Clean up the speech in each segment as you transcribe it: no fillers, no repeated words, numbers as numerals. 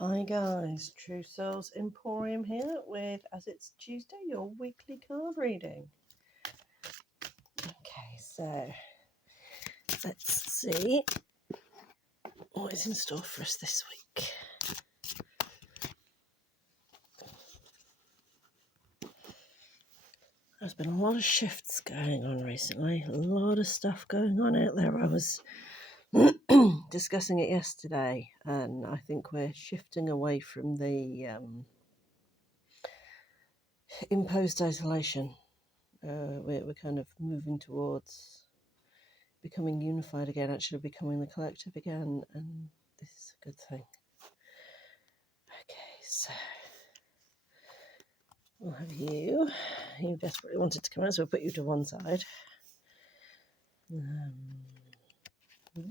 Hi guys, True Souls Emporium here with, as it's Tuesday, your weekly card reading. Okay, so let's see what is in store for us this week. There's been a lot of shifts going on recently, a lot of stuff going on out there. I was discussing it yesterday, and I think we're shifting away from the imposed isolation. We're kind of moving towards becoming unified again, actually becoming the collective again, and this is a good thing. Okay, so we'll have you. You desperately wanted to come out, so we'll put you to one side.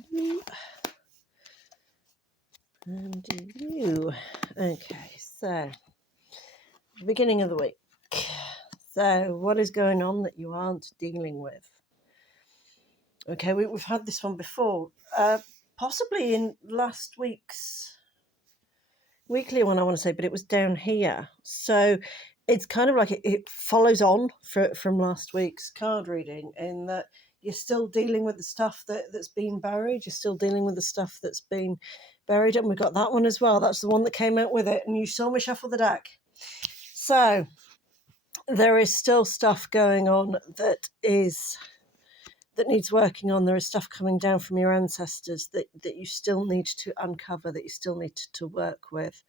You. And you. Okay, so beginning of the week. So what is going on that you aren't dealing with? Okay, we've had this one before, possibly in last week's weekly one, I want to say, but it was down here. So it's kind of like it follows on from last week's card reading, in that you're still dealing with the stuff that's been buried. You're still dealing with the stuff that's been buried. And we got that one as well. That's the one that came out with it. And you saw me shuffle the deck. So there is still stuff going on that needs working on. There is stuff coming down from your ancestors that you still need to uncover, that you still need to work with.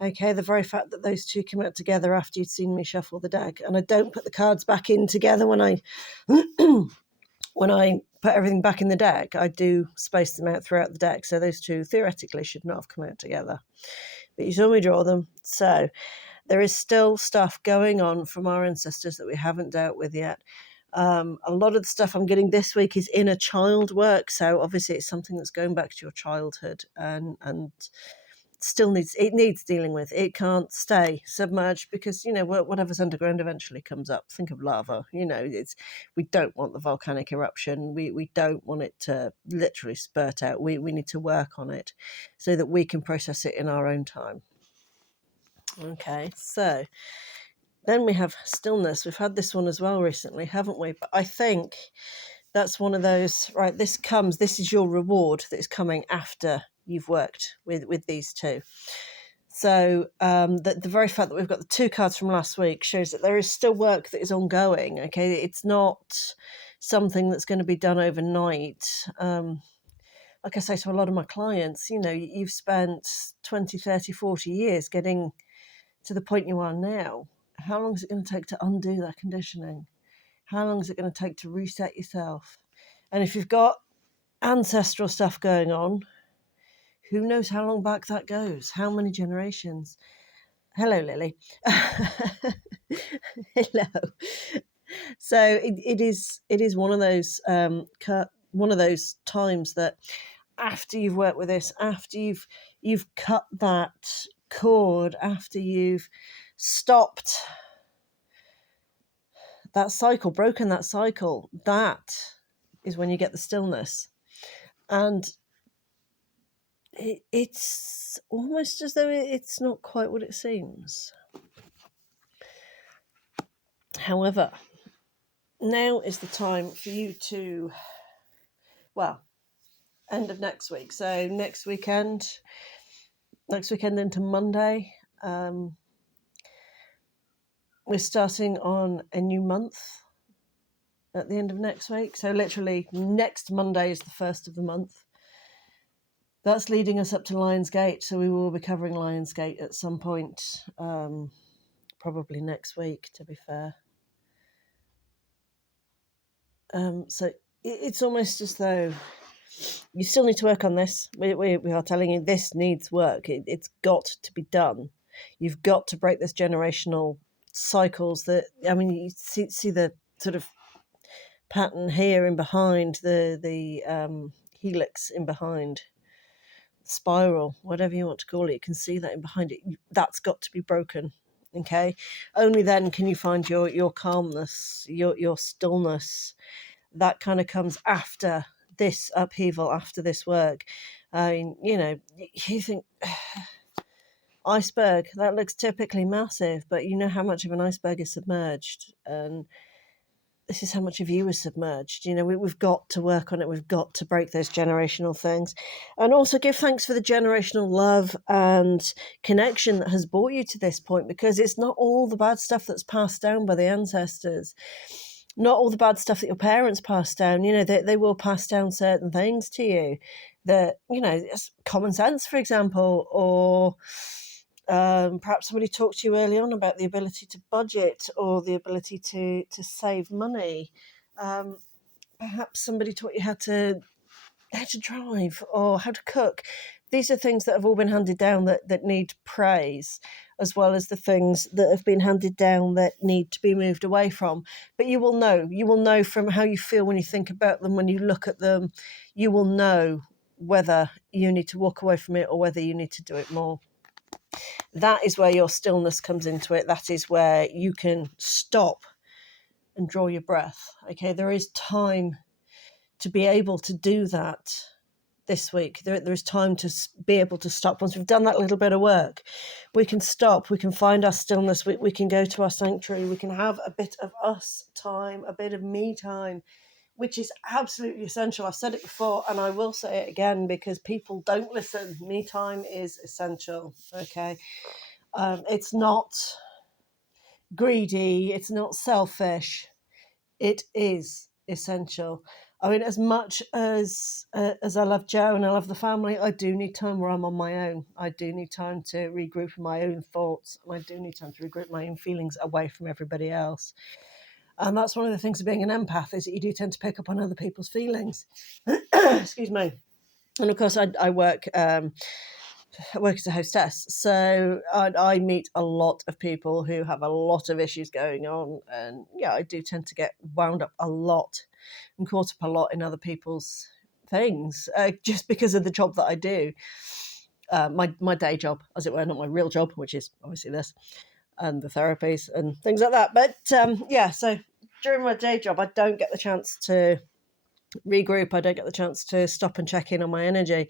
Okay, the very fact that those two came out together after you'd seen me shuffle the deck, and I don't put the cards back in together when I when I put everything back in the deck, I do space them out throughout the deck. So those two theoretically should not have come out together. But you saw me draw them. So there is still stuff going on from our ancestors that we haven't dealt with yet. A lot of the stuff I'm getting this week is inner child work. So obviously it's something that's going back to your childhood and still needs dealing with. It can't stay submerged because whatever's underground eventually comes up. Think of lava. We don't want the volcanic eruption. We don't want it to literally spurt out. We need to work on it so that we can process it in our own time. Okay, so then we have stillness. We've had this one as well recently, haven't we? But I think that's one of those, right, this is your reward that is coming after you've worked with these two. So the very fact that we've got the two cards from last week shows that there is still work that is ongoing. Okay, it's not something that's going to be done overnight. Like I say to a lot of my clients, you've spent 20, 30, 40 years getting to the point you are now. How long is it going to take to undo that conditioning? How long is it going to take to reset yourself? And if you've got ancestral stuff going on, who knows how long back that goes? How many generations? Hello, Lily. Hello. So it is one of those times that after you've worked with this, after you've cut that cord, after you've stopped that cycle, broken that cycle, that is when you get the stillness. And it's almost as though it's not quite what it seems. However, now is the time for you to, end of next week. So next weekend into Monday, we're starting on a new month at the end of next week. So literally next Monday is the first of the month. That's leading us up to Lionsgate. So we will be covering Lionsgate at some point, probably next week, to be fair. So it's almost as though you still need to work on this. We are telling you this needs work. It's got to be done. You've got to break this generational cycles you see the sort of pattern here in behind, the helix in behind, spiral, whatever you want to call it. You can see that in behind it. That's got to be broken. Okay, only then can you find your calmness, your stillness. That kind of comes after this upheaval, after this work. I mean, you think iceberg, that looks typically massive, but you know how much of an iceberg is submerged. And this is how much of you is submerged. You know, we've got to work on it. We've got to break those generational things. And also give thanks for the generational love and connection that has brought you to this point, because it's not all the bad stuff that's passed down by the ancestors. Not all the bad stuff that your parents passed down. You know, they will pass down certain things to you that, you know, common sense, for example, or perhaps somebody talked to you early on about the ability to budget or the ability to save money. Perhaps somebody taught you how to drive or how to cook. These are things that have all been handed down that need praise, as well as the things that have been handed down that need to be moved away from. But you will know from how you feel when you think about them, when you look at them, you will know whether you need to walk away from it or whether you need to do it more. That is where your stillness comes into it. That is where you can stop and draw your breath. Okay, there is time to be able to do that this week. There is time to be able to stop. Once we've done that little bit of work, we can stop, we can find our stillness, we can go to our sanctuary, we can have a bit of us time, a bit of me time, which is absolutely essential. I've said it before and I will say it again because people don't listen. Me time is essential, okay? It's not greedy, it's not selfish, it is essential. I mean, as much as I love Joe and I love the family, I do need time where I'm on my own. I do need time to regroup my own thoughts, and I do need time to regroup my own feelings away from everybody else. And that's one of the things of being an empath, is that you do tend to pick up on other people's feelings. Excuse me. And of course, I work as a hostess, so I meet a lot of people who have a lot of issues going on, and yeah, I do tend to get wound up a lot and caught up a lot in other people's things, just because of the job that I do, my day job, as it were, not my real job, which is obviously this, and the therapies and things like that. But yeah, so during my day job, I don't get the chance to regroup. I don't get the chance to stop and check in on my energy.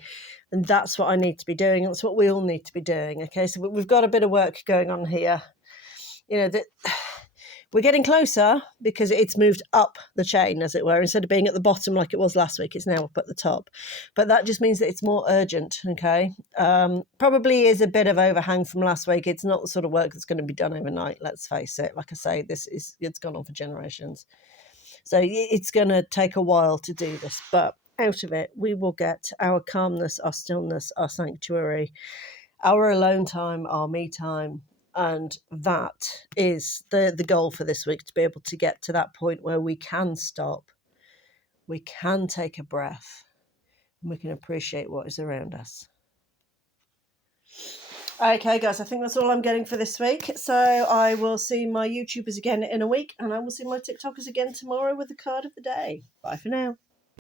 And that's what I need to be doing. That's what we all need to be doing. Okay, so we've got a bit of work going on here. You know, that we're getting closer because it's moved up the chain, as it were. Instead of being at the bottom like it was last week, it's now up at the top. But that just means that it's more urgent, okay? Probably is a bit of overhang from last week. It's not the sort of work that's going to be done overnight, let's face it. Like I say, it's gone on for generations. So it's going to take a while to do this, but out of it, we will get our calmness, our stillness, our sanctuary, our alone time, our me time. And that is the goal for this week, to be able to get to that point where we can stop, we can take a breath, and we can appreciate what is around us. Okay, guys, I think that's all I'm getting for this week. So I will see my YouTubers again in a week, and I will see my TikTokers again tomorrow with the card of the day. Bye for now.